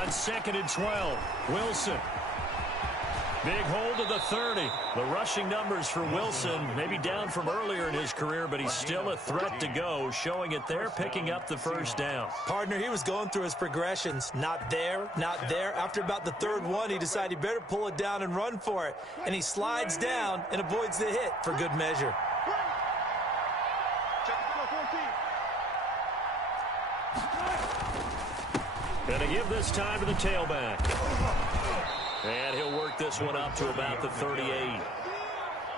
On 2nd and 12, Wilson. Big hold of the 30. The rushing numbers for Wilson, maybe down from earlier in his career, but he's still a threat to go, showing it there, picking up the first down. Partner, he was going through his progressions. Not there, not there. After about the third one, he decided he better pull it down and run for it. And he slides down and avoids the hit for good measure. Going to give this time to the tailback. And he'll work this one up to about the 38.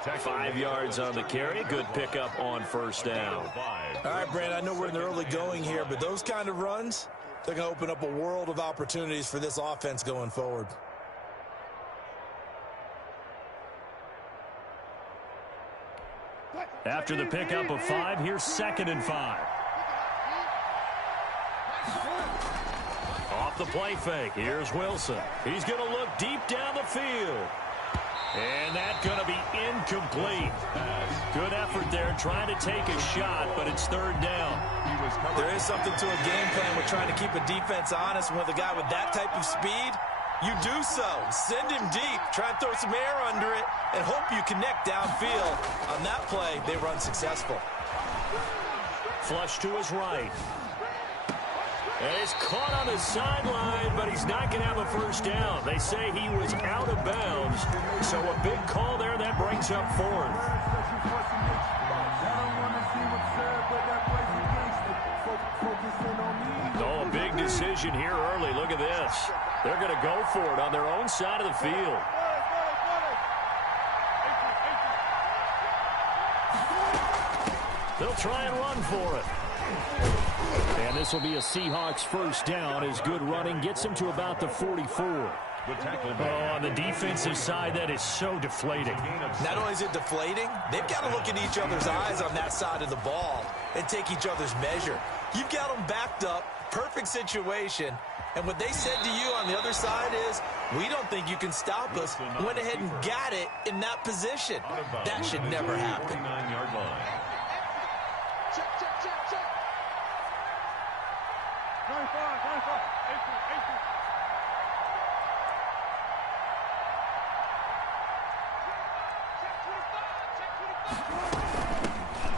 5 yards on the carry. Good pickup on first down. All right, Brandon, I know we're in the early going here, but those kind of runs, they're going to open up a world of opportunities for this offense going forward. After the pickup of 5, here's 2nd and 5. Off the play fake, here's Wilson. He's going to look deep down the field. And that's going to be incomplete. Good effort there trying to take a shot, but it's 3rd down. There is something to a game plan with trying to keep a defense honest. With a guy with that type of speed, you do so. Send him deep, try and throw some air under it, and hope you connect downfield. On that play, they run successful. Flush to his right. And he's caught on the sideline, but he's not going to have a first down. They say he was out of bounds, so a big call there that brings up 4th. Oh, a big decision here early. Look at this. They're going to go for it on their own side of the field. They'll try and run for it. And this will be a Seahawks first down as good running gets him to about the 44. Oh, on the defensive side, that is so deflating. Not only is it deflating, they've got to look in each other's eyes on that side of the ball and take each other's measure. You've got them backed up, perfect situation, and what they said to you on the other side is, we don't think you can stop us. Went ahead and got it in that position. That should never happen.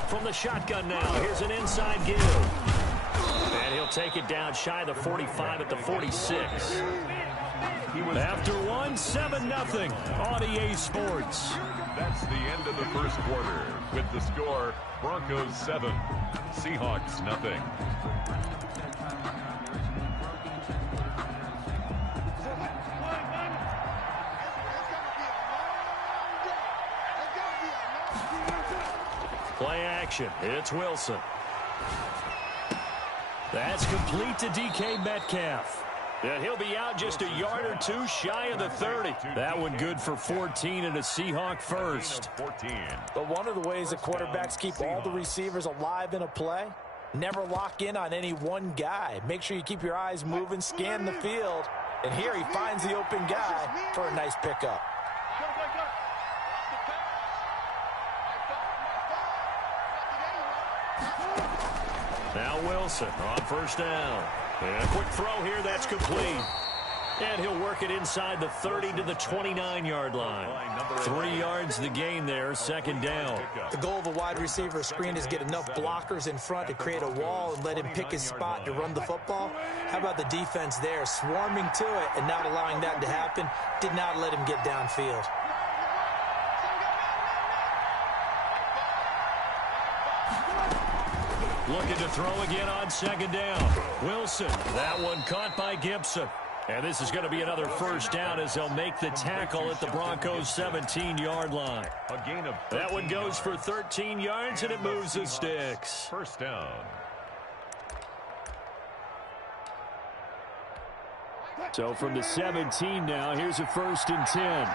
From the shotgun now, here's an inside give. And he'll take it down shy of the 45 at the 46. After one, 7-0 on EA Sports. That's the end of the first quarter with the score Broncos 7, Seahawks 0. Play action. It's Wilson. That's complete to DK Metcalf. And he'll be out just a yard or two shy of the 30. That one good for 14 and a Seahawk first. But one of the ways that quarterbacks keep all the receivers alive in a play, never lock in on any one guy. Make sure you keep your eyes moving, scan the field. And here he finds the open guy for a nice pickup. Now Wilson on first down. And a quick throw here, that's complete. And he'll work it inside the 30 to the 29-yard line. 3 yards the gain there, 2nd down. The goal of a wide receiver screen is get enough blockers in front to create a wall and let him pick his spot to run the football. How about the defense there, swarming to it and not allowing that to happen? Did not let him get downfield. Looking to throw again on 2nd down. Wilson, that one caught by Gibson. And this is going to be another first down as they'll make the tackle at the Broncos' 17-yard line. That one goes for 13 yards, and it moves the sticks. First down. So from the 17 now, here's a 1st and 10.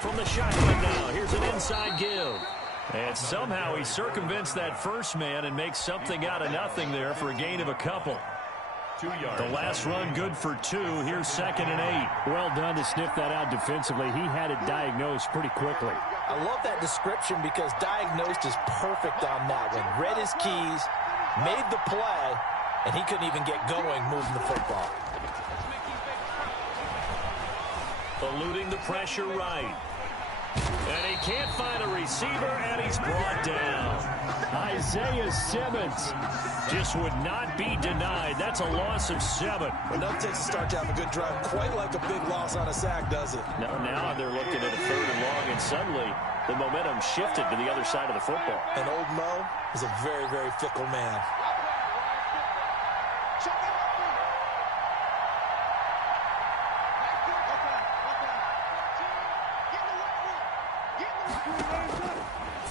From the shotgun now, here's an inside give. And somehow he circumvents that first man and makes something out of nothing there for a gain of a couple. 2 yards. The last run good for 2. Here's 2nd and 8. Well done to sniff that out defensively. He had it diagnosed pretty quickly. I love that description because diagnosed is perfect on that one. Read his keys, made the play, and he couldn't even get going moving the football. Eluding the pressure right. And he can't find a receiver, and he's brought down. Isaiah Simmons just would not be denied. That's a loss of 7. Enough takes to start to have a good drive. Quite like a big loss on a sack, does it? Now they're looking at a 3rd and long, and suddenly the momentum shifted to the other side of the football. And old Mo is a very, very fickle man.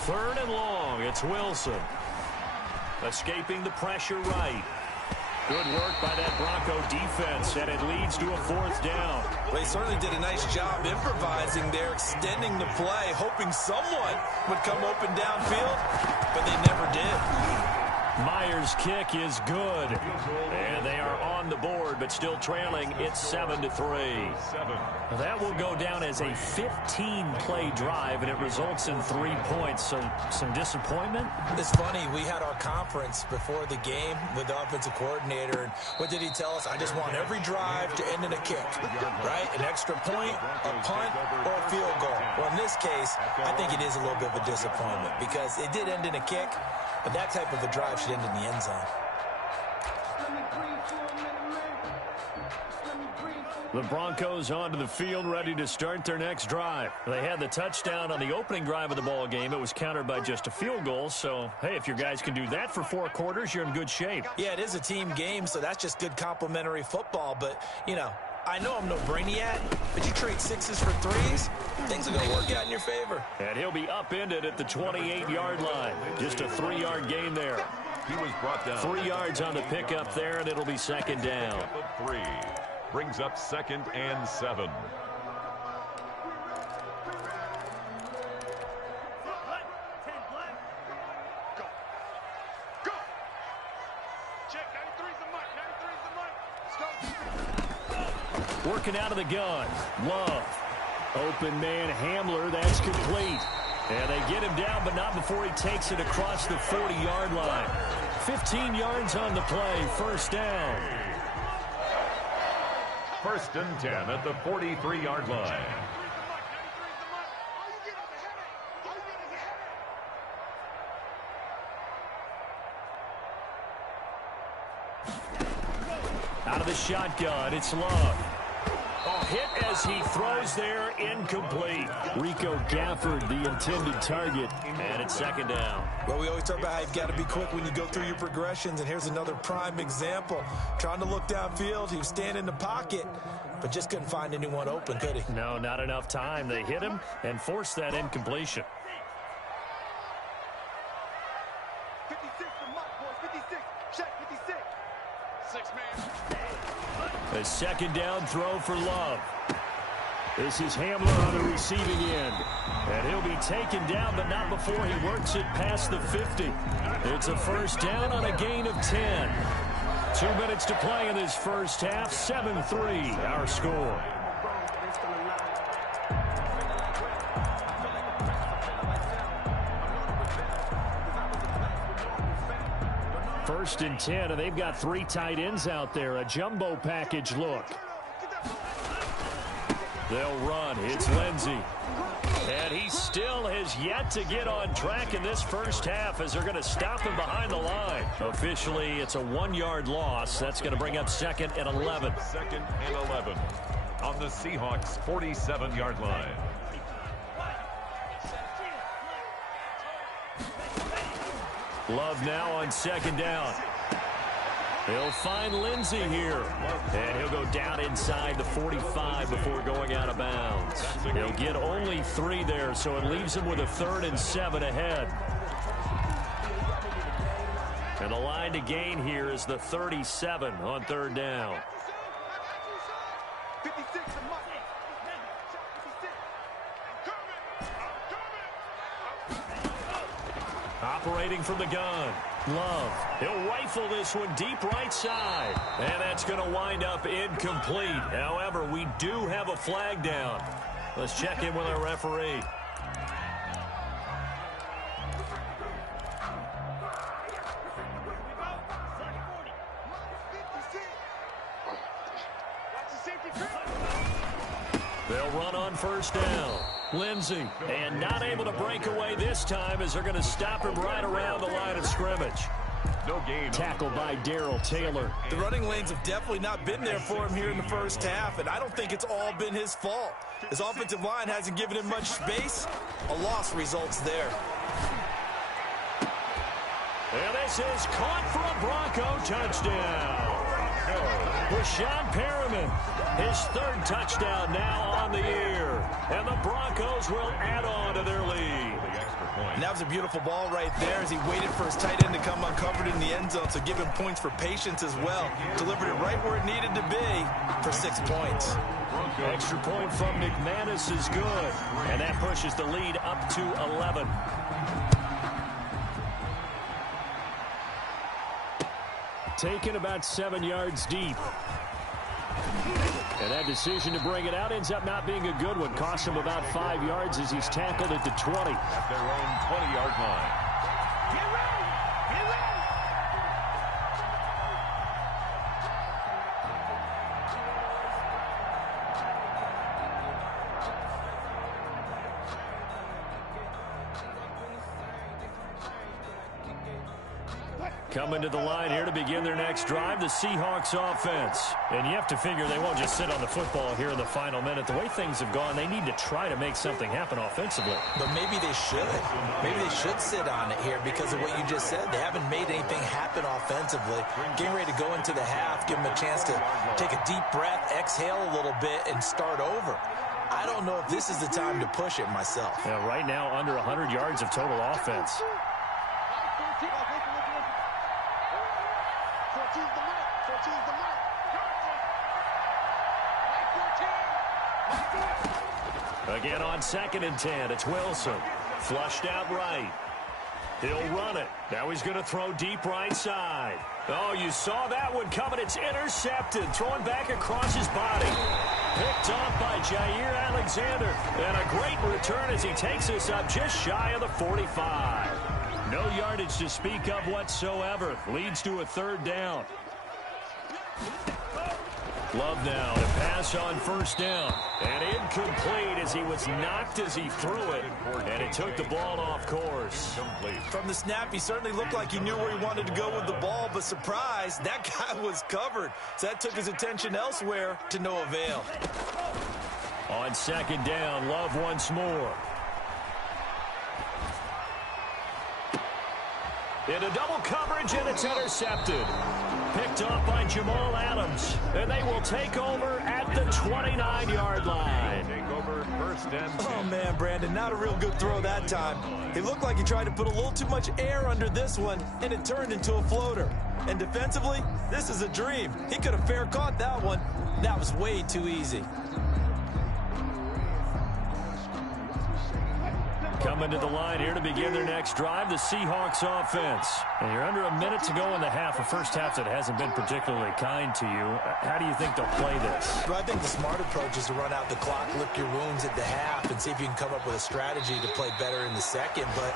Third and long, it's Wilson. Escaping the pressure right. Good work by that Bronco defense, and it leads to a 4th down. Well, he certainly did a nice job improvising there, extending the play, hoping someone would come open downfield, but they never did. Myers' kick is good, and they are on the board, but still trailing. It's 7-3. That will go down as a 15-play drive, and it results in 3 points. So some disappointment. It's funny. We had our conference before the game with the offensive coordinator, and what did he tell us? I just want every drive to end in a kick, right? An extra point, a punt, or a field goal. Well, in this case, I think it is a little bit of a disappointment because it did end in a kick. But that type of a drive should end in the end zone. The Broncos onto the field, ready to start their next drive. They had the touchdown on the opening drive of the ball game. It was countered by just a field goal. So, hey, if your guys can do that for 4 quarters, you're in good shape. Yeah, it is a team game, so that's just good complimentary football. But, you know, I know I'm no brainiac, but you trade 6s for 3s, things are going to work out in your favor. And he'll be upended at the 28-yard line. Just a 3-yard gain there. He was brought down. 3 yards on the pickup there, and it'll be 2nd down. 3 brings up 2nd and 7. Working out of the gun. Love. Open man Hamler. That's complete. And they get him down, but not before he takes it across the 40-yard line. 15 yards on the play. 1st down. 1st and 10 at the 43-yard line. Out of the shotgun, it's Love. Hit as he throws there, incomplete. Rico Gafford, the intended target. And it's 2nd down. Well, we always talk about how you've got to be quick when you go through your progressions, and here's another prime example. Trying to look downfield, he was standing in the pocket, but just couldn't find anyone open, could he? No, not enough time. They hit him and forced that incompletion. 56, the mark, boys, 56. Check, 56. 6-man. A 2nd down throw for Love. This is Hamler on the receiving end. And he'll be taken down, but not before he works it past the 50. It's a 1st down on a gain of 10. 2 minutes to play in this first half. 7-3, our score. First and 10, and they've got 3 tight ends out there. A jumbo package look. They'll run. It's Lindsey. And he still has yet to get on track in this first half as they're going to stop him behind the line. Officially, it's a 1-yard loss. That's going to bring up 2nd and 11. 2nd and 11 on the Seahawks' 47-yard line. Love now on 2nd down. He'll find Lindsey here. And he'll go down inside the 45 before going out of bounds. He'll get only 3 there, so it leaves him with a 3rd and 7 ahead. And the line to gain here is the 37 on 3rd down. 56, the mark. Operating from the gun. Love. He'll rifle this one deep right side. And that's going to wind up incomplete. However, we do have a flag down. Let's check in with our referee. They'll run on first down. Lindsey, and not able to break away this time as they're going to stop him right around the line of scrimmage. No gain. Tackled by Darrell Taylor. The running lanes have definitely not been there for him here in the first half, and I don't think it's all been his fault. His offensive line hasn't given him much space. A loss results there. And this is caught for a Bronco touchdown. Breshad Perriman, his third touchdown now on the year. And the Broncos will add on to their lead. And that was a beautiful ball right there as he waited for his tight end to come uncovered in the end zone, so give him points for patience as well. Delivered it right where it needed to be for 6 points. Extra point from McManus is good. And that pushes the lead up to 11. Taken about 7 yards deep. And that decision to bring it out ends up not being a good one. Costs him about 5 yards as he's tackled at the 20. At their own 20-yard line. Get ready! Get ready! Coming to the line here to begin their next drive, the Seahawks offense. And you have to figure they won't just sit on the football here in the final minute. The way things have gone, they need to try to make something happen offensively. But maybe they should. Maybe they should sit on it here because of what you just said. They haven't made anything happen offensively. Getting ready to go into the half, give them a chance to take a deep breath, exhale a little bit, and start over. I don't know if this is the time to push it myself. Yeah, right now, under 100 yards of total offense. Again on 2nd and 10, it's Wilson. Flushed out right. He'll run it. Now he's going to throw deep right side. Oh, you saw that one coming. It's intercepted. Throwing back across his body. Picked off by Jair Alexander. And a great return as he takes us up just shy of the 45. No yardage to speak of whatsoever. Leads to a 3rd down. Love now to pass on first down. And incomplete as he was knocked as he threw it. And it took the ball off course. From the snap, he certainly looked like he knew where he wanted to go with the ball, but surprise, that guy was covered. So that took his attention elsewhere to no avail. On 2nd down, Love once more. Into double coverage, and it's intercepted. Picked off by Jamal Adams. And they will take over at the 29-yard line. Take over 1st and 10. Oh, man, Brandon, not a real good throw that time. It looked like he tried to put a little too much air under this one, and it turned into a floater. And defensively, this is a dream. He could have fair caught that one. That was way too easy. Coming to the line here to begin their next drive, the Seahawks offense. And you're under a minute to go in the half, a first half that hasn't been particularly kind to you. How do you think they'll play this? Well, I think the smart approach is to run out the clock, lick your wounds at the half, and see if you can come up with a strategy to play better in the second. But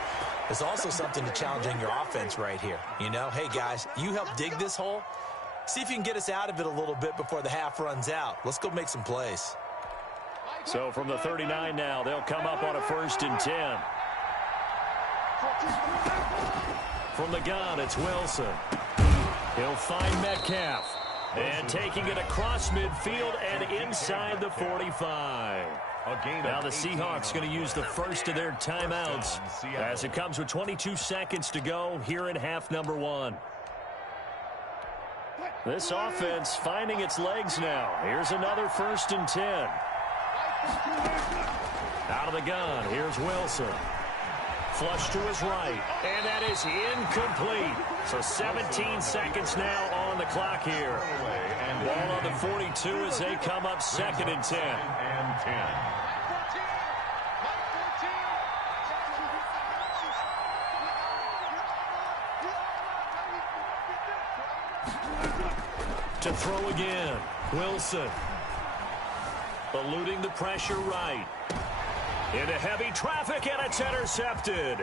there's also something to challenging your offense right here. You know, hey, guys, you help dig this hole. See if you can get us out of it a little bit before the half runs out. Let's go make some plays. So from the 39 now, they'll come up on a 1st and 10. From the gun, it's Wilson. He'll find Metcalf. And taking it across midfield and inside the 45. Now the Seahawks going to use the first of their timeouts as it comes with 22 seconds to go here in half number 1. This offense finding its legs now. Here's another 1st and 10. Out of the gun, here's Wilson. Flush to his right, and that is incomplete. So 17 seconds now on the clock here. Ball on the 42 as they come up 2nd and 10. And 10. To throw again, Wilson. Eluding the pressure right. Into heavy traffic, and it's intercepted.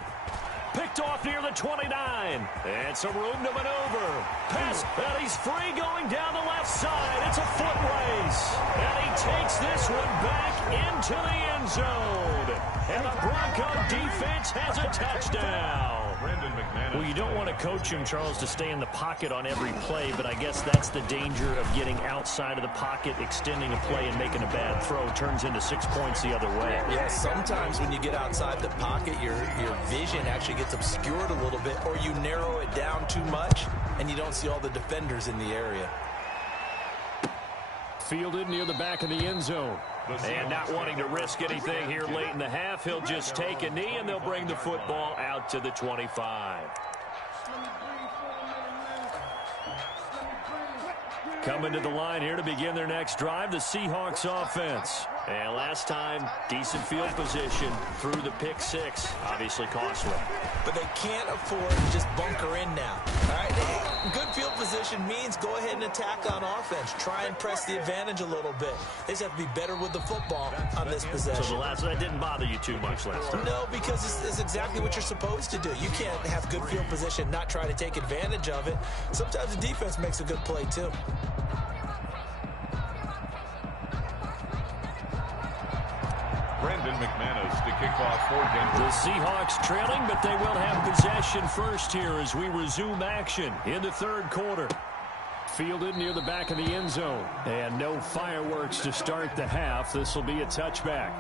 Picked off near the 29. And some room to maneuver. Pass, and he's free going down the left side. It's a foot race. And he takes this one back into the end zone. And the Bronco defense has a touchdown. Well, you don't want to coach him, Charles, to stay in the pocket on every play, but I guess that's the danger of getting outside of the pocket, extending a play, and making a bad throw. Turns into 6 points the other way. Yeah, sometimes when you get outside the pocket, your vision actually gets obscured a little bit, or you narrow it down too much, and you don't see all the defenders in the area. Fielded near the back of the end zone. And not wanting to risk anything here late in the half, he'll just take a knee, and they'll bring the football out to the 25. Coming to the line here to begin their next drive, the Seahawks offense. And last time, decent field position through the pick six. Obviously costly. But they can't afford to just bunker in now. All right, good field position means go ahead and attack on offense. Try and press the advantage a little bit. They just have to be better with the football on this possession. So that didn't bother you too much last time? No, because it's exactly what you're supposed to do. You can't have good field position, not try to take advantage of it. Sometimes the defense makes a good play too. Brandon McManus to kick off for Denver. The Seahawks trailing, but they will have possession first here as we resume action in the third quarter. Fielded near the back of the end zone. And no fireworks to start the half. This will be a touchback.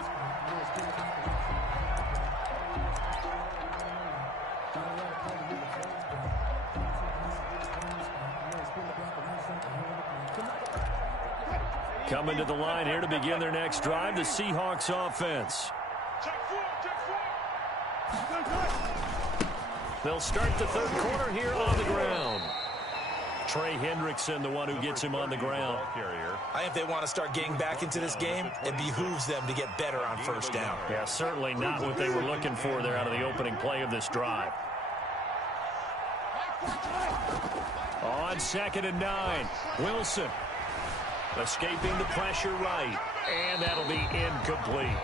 Coming to the line here to begin their next drive, the Seahawks offense. They'll start the third quarter here on the ground. Trey Hendrickson, the one who gets him on the ground. I think if they want to start getting back into this game, it behooves them to get better on first down. Yeah, certainly not what they were looking for there out of the opening play of this drive. On 2nd and 9, Wilson. Escaping the pressure right. And that'll be incomplete.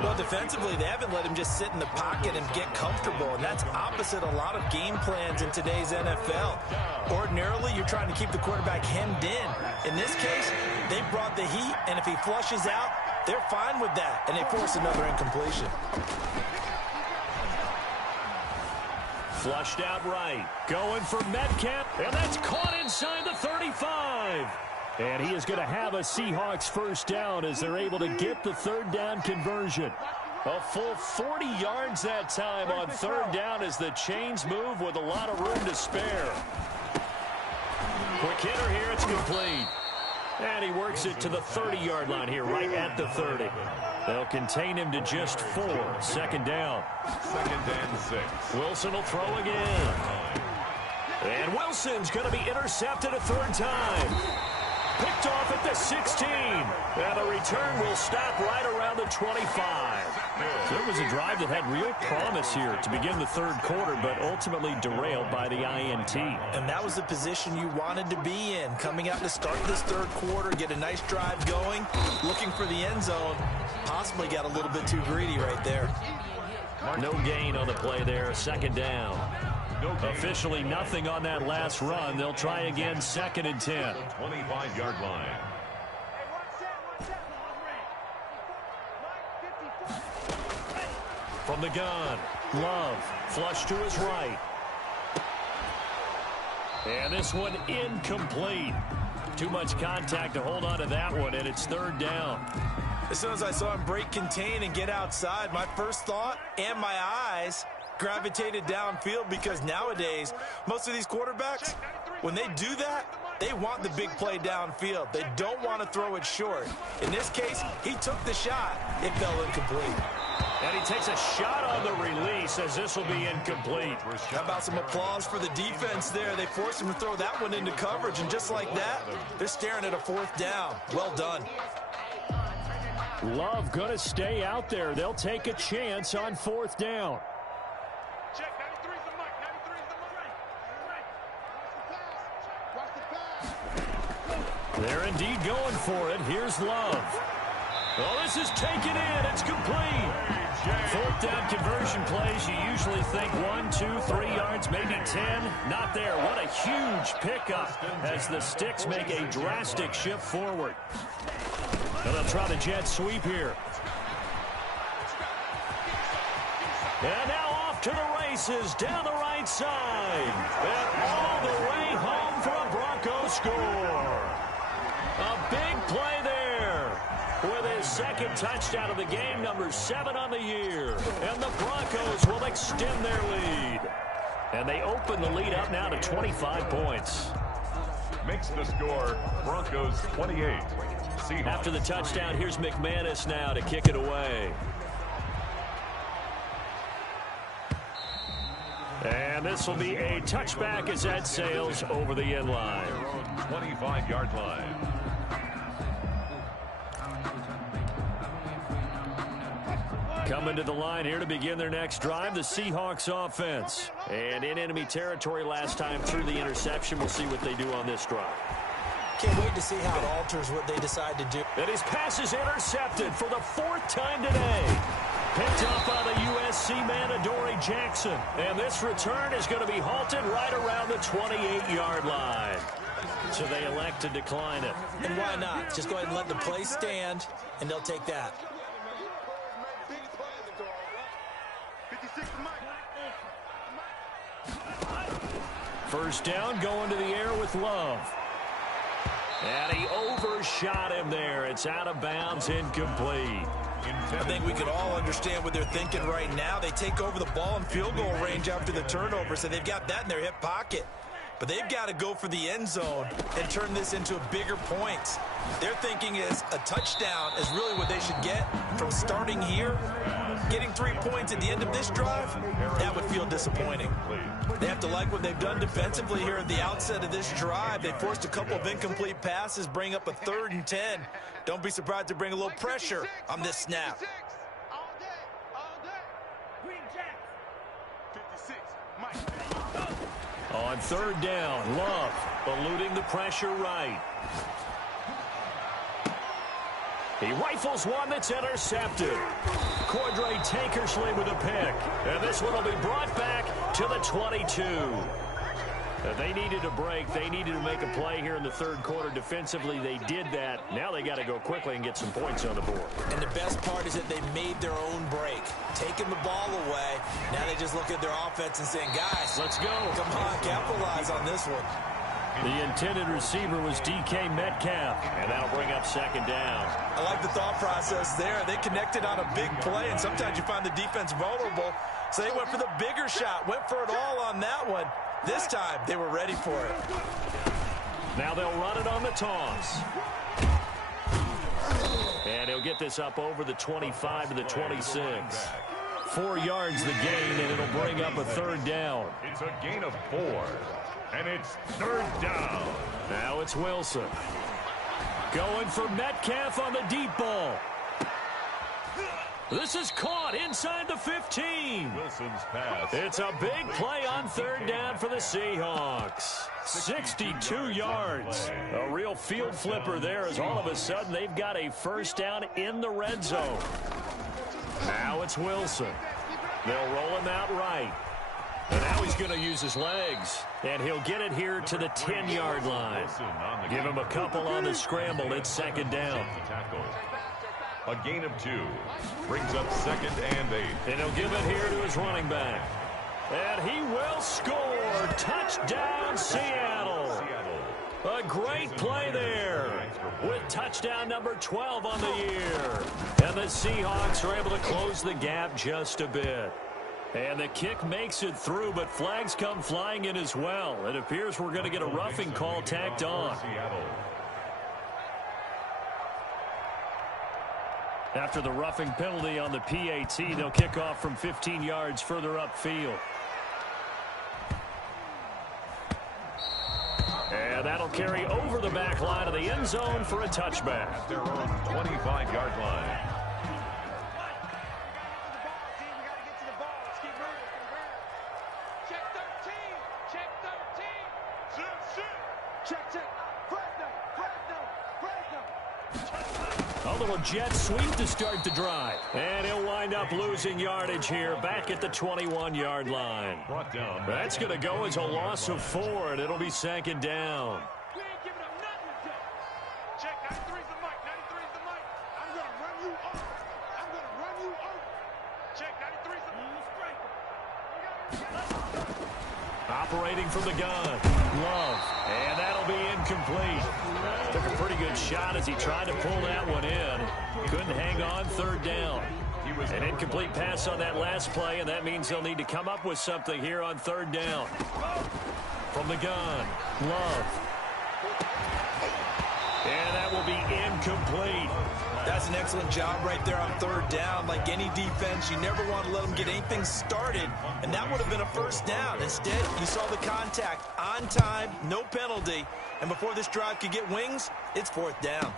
Well, defensively, they haven't let him just sit in the pocket and get comfortable, and that's opposite a lot of game plans in today's NFL. Ordinarily, you're trying to keep the quarterback hemmed in. In this case, they brought the heat, and if he flushes out, they're fine with that, and they force another incompletion. Flushed out right. Going for Metcalf, and that's caught inside the 35. And he is going to have a Seahawks first down as they're able to get the third down conversion. A full 40 yards that time on third down as the chains move with a lot of room to spare. Quick hitter here, it's complete. And he works it to the 30-yard line here, right at the 30. They'll contain him to just 4. 2nd down. 2nd and 6. Wilson will throw again. And Wilson's going to be intercepted a third time. Picked off at the 16. And the return will stop right around the 25. So it was a drive that had real promise here to begin the third quarter, but ultimately derailed by the INT. And that was the position you wanted to be in. Coming out to start this third quarter, get a nice drive going, looking for the end zone. Possibly got a little bit too greedy right there. No gain on the play there. 2nd down. Officially nothing on that last run. They'll try again 2nd and 10. 25-yard line. From the gun, Love, flush to his right. And this one incomplete. Too much contact to hold on to that one, and it's 3rd down. As soon as I saw him break contain and get outside, my first thought and my eyes gravitated downfield, because nowadays, most of these quarterbacks, when they do that, they want the big play downfield. They don't want to throw it short. In this case, he took the shot. It fell incomplete. And he takes a shot on the release as this will be incomplete. How about some applause for the defense there? They forced him to throw that one into coverage, and just like that, they're staring at a 4th down. Well done. Love going to stay out there. They'll take a chance on 4th down. Check, 93's the mic, 93's the mic. They're indeed going for it. Here's Love. Well, this is taken in. It's complete. 4th down conversion plays. You usually think 1, 2, 3 yards, maybe 10. Not there. What a huge pickup as the Sticks make a drastic shift forward. And they'll try the jet sweep here. And now off to the races down the right side. And all the way home for a Broncos score. A big play there with his second touchdown of the game, number 7 on the year. And the Broncos will extend their lead. And they open the lead up now to 25 points. Makes the score Broncos 28. Seahawks. After the touchdown, here's McManus now to kick it away. And this will be a touchback as that sails over the end line. 25-yard line. Coming to the line here to begin their next drive, the Seahawks offense. And in enemy territory last time through the interception. We'll see what they do on this drive. Can't wait to see how it alters what they decide to do. And his pass is intercepted for the 4th time today. Picked up by the USC man, Adoree Jackson. And this return is going to be halted right around the 28-yard line. So they elect to decline it. And why not? Just go ahead and let the play stand, and they'll take that. First down, going to the air with Love. And he overshot him there. It's out of bounds, incomplete. I think we can all understand what they're thinking right now. They take over the ball in field goal range after the turnover, so they've got that in their hip pocket. But they've got to go for the end zone and turn this into a bigger point. Their thinking is a touchdown is really what they should get from starting here. Getting 3 points at the end of this drive, that would feel disappointing. They have to like what they've done defensively here at the outset of this drive. They forced a couple of incomplete passes, bring up a 3rd and 10. Don't be surprised to bring a little pressure on this snap. On 3rd down, Love eluding the pressure right. He rifles one that's intercepted. Cordray Tankersley with a pick. And this one will be brought back to the 22. They needed a break. They needed to make a play here in the 3rd quarter. Defensively, they did that. Now they got to go quickly and get some points on the board. And the best part is that they made their own break. Taking the ball away. Now they just look at their offense and saying, guys, let's go. Come on, capitalize on this one. The intended receiver was DK Metcalf, and that'll bring up 2nd down. I like the thought process there. They connected on a big play, and sometimes you find the defense vulnerable. So they went for the bigger shot, went for it all on that one. This time, they were ready for it. Now they'll run it on the toss. And he'll get this up over the 25 to the 26. 4 yards the gain, and it'll bring up a 3rd down. It's a gain of 4. And it's 3rd down. Now it's Wilson. Going for Metcalf on the deep ball. This is caught inside the 15. Wilson's pass. It's a big play on 3rd down for the Seahawks. 62 yards. A real field flipper there as all of a sudden they've got a 1st down in the red zone. Now it's Wilson. They'll roll him out right. And now he's going to use his legs. And he'll get it here to the 10-yard line. Give him a couple on the scramble. It's 2nd down. A gain of 2. Brings up 2nd and 8. And he'll give it here to his running back. And he will score. Touchdown, Seattle. A great play there with touchdown number 12 on the year. And the Seahawks are able to close the gap just a bit. And the kick makes it through, but flags come flying in as well. It appears we're going to get a roughing call tacked on. After the roughing penalty on the PAT, they'll kick off from 15 yards further upfield. And that'll carry over the back line of the end zone for a touchback. Their own 25-yard line. A little jet sweep to start the drive. And he'll wind up losing yardage here back at the 21-yard line. Brought down. That's going to go as a loss of 4, and it'll be 2nd down. We ain't giving up nothing today. Check, 93's the mic, 93's the mic. I'm going to run you over. I'm going to run you over. Check, 93's the mic. Operating from the gun. Love. And that'll be incomplete. Took a pretty good shot as he tried to pull that one in. Couldn't hang on third down. An incomplete pass on that last play, and that means they'll need to come up with something here on third down. From the gun. Love. And that will be incomplete. That's an excellent job right there on third down. Like any defense, you never want to let them get anything started, and that would have been a first down. Instead, you saw the contact on time, no penalty, and before this drive could get wings, it's fourth down.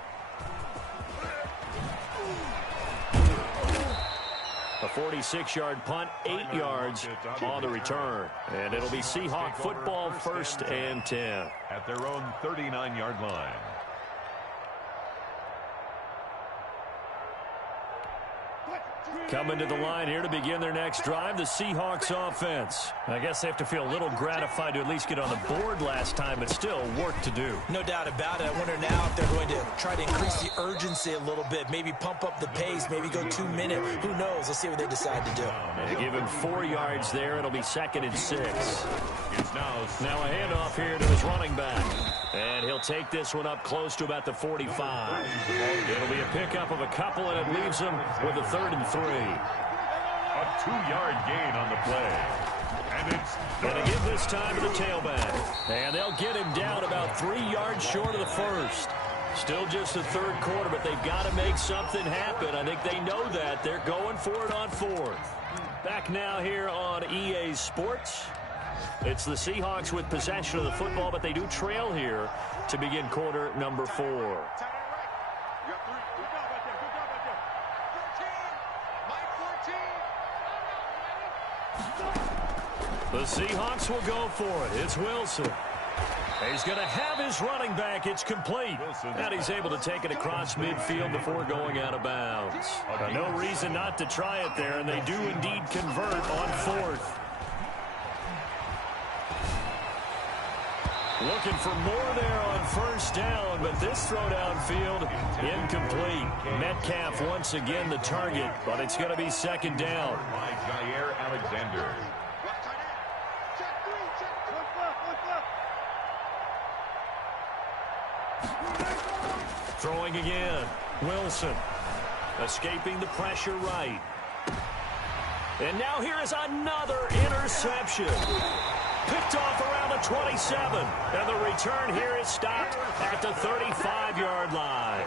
A 46-yard punt, 8 yards on the return. And it'll be Seahawk football, 1st and 10. At their own 39-yard line. Coming to the line here to begin their next drive, the Seahawks offense. I guess they have to feel a little gratified to at least get on the board last time, but still work to do. No doubt about it. I wonder now if they're going to try to increase the urgency a little bit, maybe pump up the pace, maybe go 2 minute. Who knows? Let's see what they decide to do. They give him 4 yards there. It'll be 2nd and 6. Now a handoff here to his running back. And he'll take this one up close to about the 45. It'll be a pickup of a couple, and it leaves him with a 3rd and 3. A 2-yard gain on the play. And it's going to give this time to the tailback. And they'll get him down about 3 yards short of the first. Still just the third quarter, but they've got to make something happen. I think they know that. They're going for it on 4th. Back now here on EA Sports. It's the Seahawks with possession of the football, but they do trail here to begin quarter number 4. The Seahawks will go for it. It's Wilson. He's going to have his running back. It's complete. And he's able to take it across midfield before going out of bounds. No reason not to try it there, and they do indeed convert on 4th. Looking for more there on 1st down, but this throw downfield incomplete. Metcalf once again the target, but it's going to be 2nd down. by Jair Alexander. Throwing again. Wilson. Escaping the pressure right. And now here is another interception. Picked off around the 27. And the return here is stopped at the 35-yard line.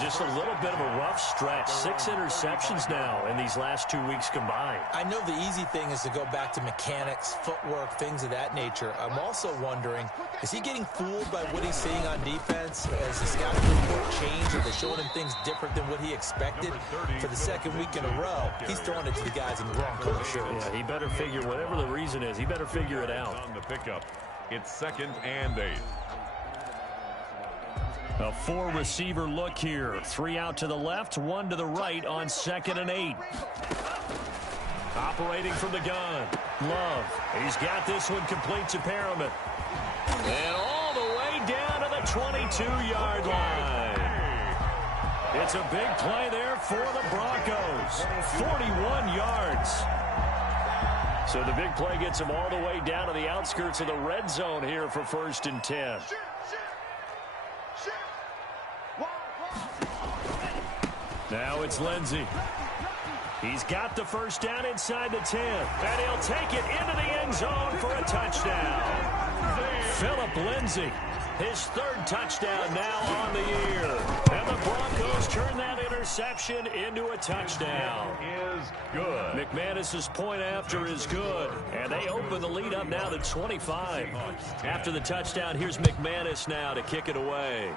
Just a little bit of a rough stretch. 6 interceptions now in these last 2 weeks combined. I know the easy thing is to go back to mechanics, footwork, things of that nature. I'm also wondering, is he getting fooled by what he's seeing on defense? Has the scouting report changed? Are they showing him things different than what he expected? For the 2nd week in a row, he's throwing it to the guys in the wrong color shirts. Yeah, he better figure, whatever the reason is, he better figure it out. On the pickup, it's 2nd and 8. A 4-receiver look here. 3 out to the left, 1 to the right on 2nd and 8. Operating from the gun. Love. He's got this one complete to Perriman. And all the way down to the 22-yard line. It's a big play there for the Broncos. 41 yards. So the big play gets him all the way down to the outskirts of the red zone here for 1st and 10. Now it's Lindsey. He's got the 1st down inside the 10. And he'll take it into the end zone for a touchdown. Philip Lindsey, his 3rd touchdown now on the year. And the Broncos turn that interception into a touchdown. Is good. McManus's point after is good. And they open the lead up now to 25. After the touchdown, here's McManus now to kick it away.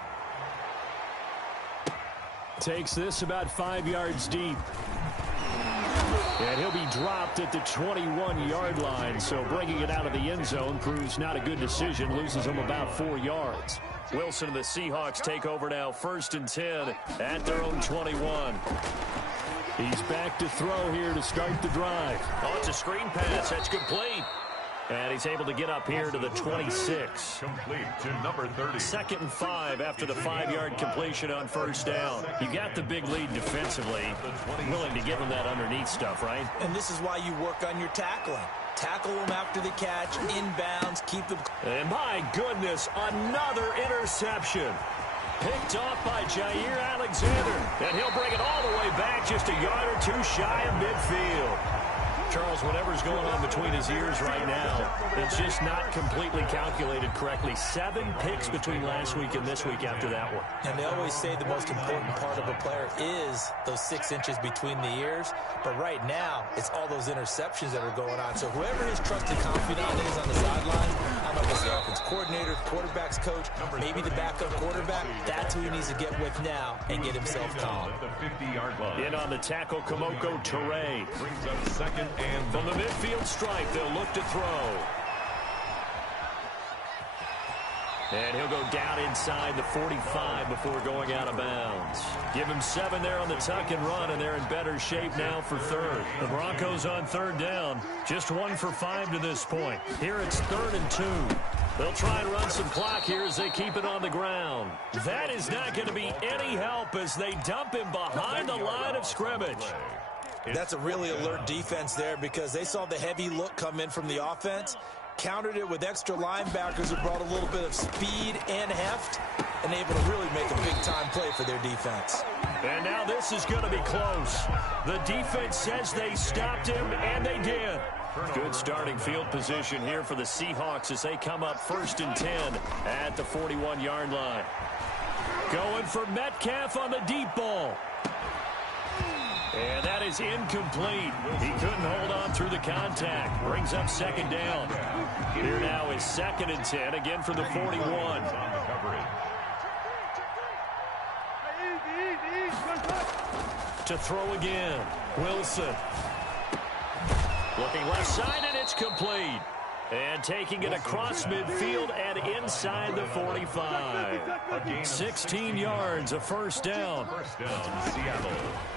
Takes this about 5 yards deep. And he'll be dropped at the 21-yard line, so bringing it out of the end zone proves not a good decision, loses him about 4 yards. Wilson and the Seahawks take over now, 1st and 10 at their own 21. He's back to throw here to start the drive. Oh, it's a screen pass. That's complete. And he's able to get up here to the 26. Complete to number 30. 2nd and 5 after the 5-yard completion on 1st down. You got the big lead defensively. Willing to give him that underneath stuff, right? And this is why you work on your tackling. Tackle them after the catch, inbounds, keep them. And my goodness, another interception. Picked off by Jair Alexander. And he'll bring it all the way back just a yard or two shy of midfield. Charles, whatever's going on between his ears right now, it's just not completely calculated correctly. 7 picks between last week and this week after that one. And they always say the most important part of a player is those 6 inches between the ears. But right now, it's all those interceptions that are going on. So whoever his trusted confidant is on the sideline, I don't know if it's the offense coordinator, quarterback's coach, maybe the backup quarterback, that's who he needs to get with now and get himself calm. In on the tackle, Kamoko Toure. Brings up second and from the midfield stripe, they'll look to throw. And he'll go down inside the 45 before going out of bounds. Give him 7 there on the tuck and run, and they're in better shape now for third. The Broncos on third down, just 1 for 5 to this point. Here it's 3rd and 2. They'll try and run some clock here as they keep it on the ground. That is not going to be any help as they dump him behind the line of scrimmage. That's a really alert defense there because they saw the heavy look come in from the offense, countered it with extra linebackers who brought a little bit of speed and heft, and able to really make a big-time play for their defense. And now this is going to be close. The defense says they stopped him, and they did. Good starting field position here for the Seahawks as they come up 1st and 10 at the 41-yard line. Going for Metcalf on the deep ball. And that is incomplete. He couldn't hold on through the contact. Brings up 2nd down. Here now is 2nd and 10, again for the 41. To throw again. Wilson. Looking left side, and it's complete. And taking it across midfield and inside the 45. 16 yards, a 1st down. Seattle.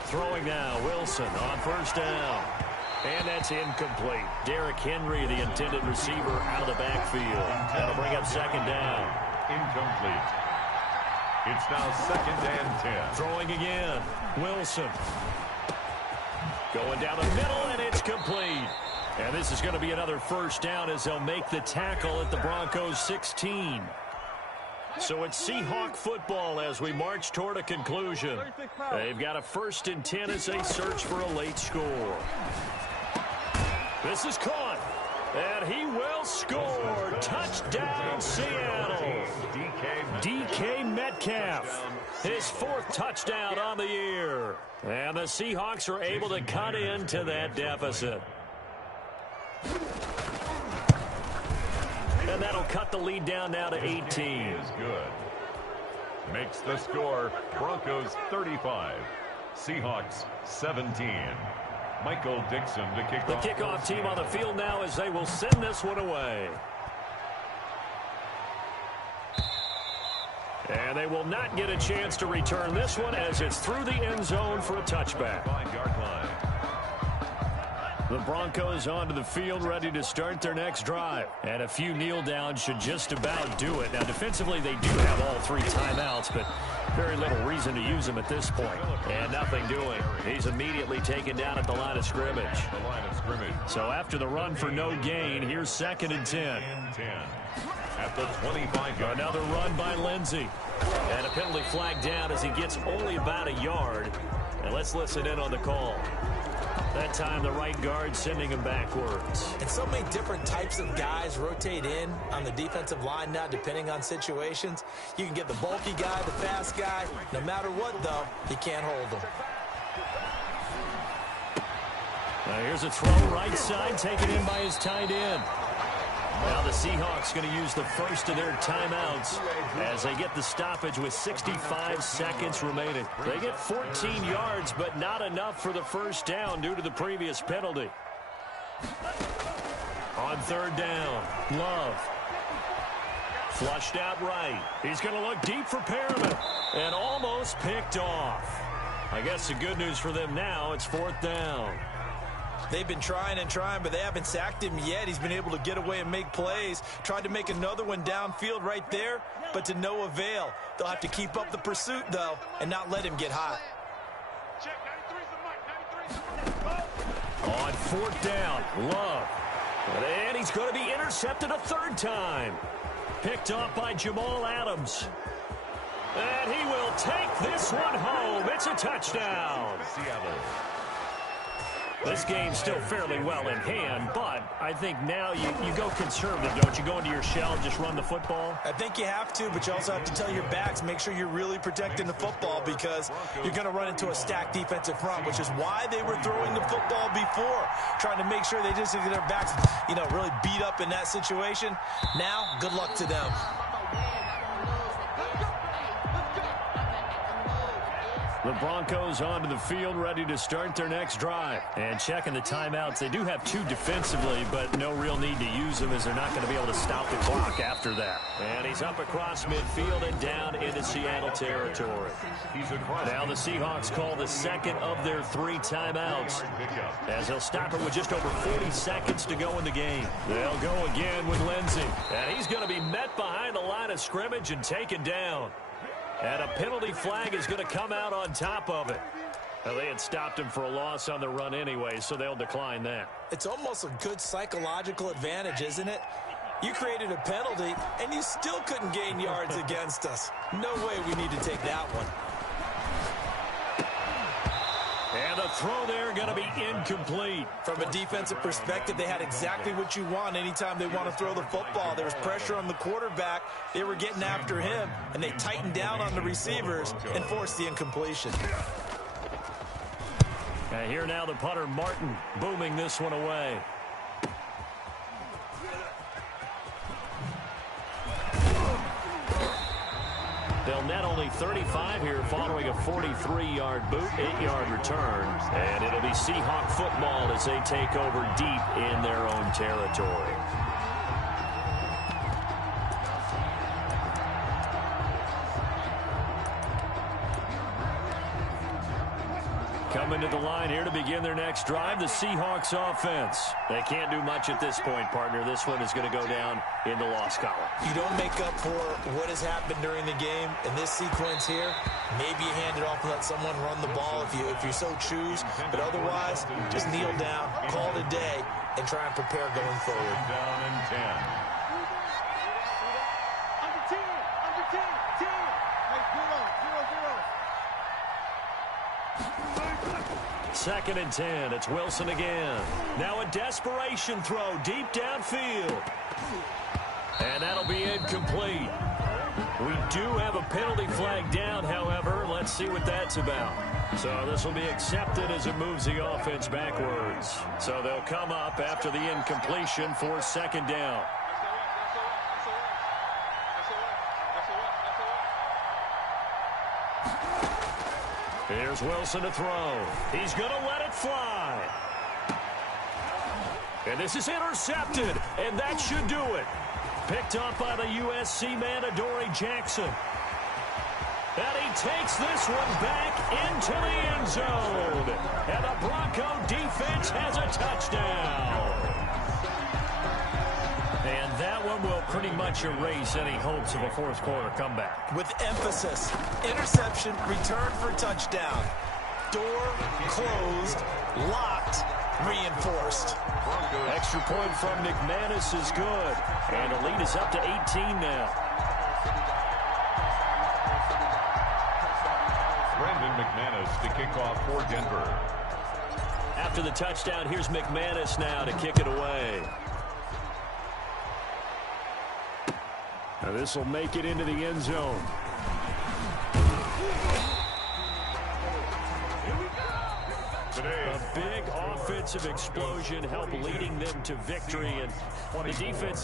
Throwing now, Wilson on 1st down. And that's incomplete. Derrick Henry, the intended receiver, out of the backfield. That'll bring up 2nd down. Incomplete. It's now 2nd and 10. Throwing again, Wilson. Going down the middle, and it's complete. And this is going to be another 1st down as they'll make the tackle at the Broncos 16. So it's Seahawk football as we march toward a conclusion. They've got a 1st and 10 as they search for a late score. This is caught. And he will score. Touchdown, Seattle. DK Metcalf. His 4th touchdown on the year. And the Seahawks are able to cut into that deficit. And that'll cut the lead down now to 18. Is good. Makes the score Broncos 35, Seahawks 17. Michael Dixon to kick off. The kickoff team on the field now as they will send this one away. And they will not get a chance to return this one as it's through the end zone for a touchback. 5-yard line. The Broncos onto the field ready to start their next drive. And a few kneel downs should just about do it. Now defensively they do have all 3 timeouts, but very little reason to use them at this point. And nothing doing. He's immediately taken down at the line of scrimmage. So after the run for no gain, here's 2nd and 10. At the 25-yard. Another run by Lindsey. And a penalty flag down as he gets only about a yard. And let's listen in on the call. That time the right guard sending him backwards. And so many different types of guys rotate in on the defensive line now depending on situations. You can get the bulky guy, the fast guy. No matter what, though, you can't hold them. Now here's a throw right side taken in by his tight end. Now the Seahawks going to use the first of their timeouts as they get the stoppage with 65 seconds remaining. They get 14 yards, but not enough for the 1st down due to the previous penalty. On 3rd down, Love. Flushed out right. He's going to look deep for Perriman and almost picked off. I guess the good news for them now, it's 4th down. They've been trying and trying, but they haven't sacked him yet. He's been able to get away and make plays. Tried to make another one downfield right there, but to no avail. They'll have to keep up the pursuit, though, and not let him get hot. Check, 93's the mic, 93's the mic. On 4th down, Love. And he's going to be intercepted a third time. Picked off by Jamal Adams. And he will take this one home. It's a touchdown. Seattle. This game's still fairly well in hand, but I think now you go conservative, don't you? Go into your shell and just run the football? I think you have to, but you also have to tell your backs, make sure you're really protecting the football because you're going to run into a stacked defensive front, which is why they were throwing the football before, trying to make sure they just get their backs, really beat up in that situation. Now, good luck to them. The Broncos onto the field, ready to start their next drive. And checking the timeouts, they do have 2 defensively, but no real need to use them as they're not going to be able to stop the clock after that. And he's up across midfield and down into Seattle territory. Now the Seahawks call the second of their 3 timeouts, as they'll stop it with just over 40 seconds to go in the game. They'll go again with Lindsey. And he's going to be met behind the line of scrimmage and taken down. And a penalty flag is going to come out on top of it. Well, they had stopped him for a loss on the run anyway, so they'll decline that. It's almost a good psychological advantage, isn't it? You created a penalty, and you still couldn't gain yards against us. No way we need to take that one. And the throw there going to be incomplete. From a defensive perspective, they had exactly what you want anytime they want to throw the football. There was pressure on the quarterback. They were getting after him, and they tightened down on the receivers and forced the incompletion. And here now the punter, Martin, booming this one away. They'll net only 35 here following a 43-yard boot, 8-yard return. And it'll be Seahawk football as they take over deep in their own territory. Coming to the line here to begin their next drive, the Seahawks offense. They can't do much at this point, partner. This one is going to go down in the loss column. You don't make up for what has happened during the game. In this sequence here, maybe you hand it off and let someone run the ball if you so choose. But otherwise, just kneel down, call it a day, and try and prepare going forward. Down and 10. Under 10. Hey, 0-0. Second and 10. It's Wilson again. Now a desperation throw deep downfield. And that'll be incomplete. We do have a penalty flag down, however. Let's see what that's about. So this will be accepted as it moves the offense backwards. So they'll come up after the incompletion for second down. Here's Wilson to throw. He's going to let it fly. And this is intercepted, and that should do it. Picked up by the USC man, Adoree Jackson. And he takes this one back into the end zone. And the Bronco defense has a touchdown. And that one will pretty much erase any hopes of a fourth quarter comeback. With emphasis, interception, return for touchdown. Door closed, locked, reinforced. Extra point from McManus is good. And the lead is up to 18 now. Brandon McManus to kick off for Denver. After the touchdown, here's McManus now to kick it away. Now this will make it into the end zone. A big offensive explosion helped leading them to victory, and the defense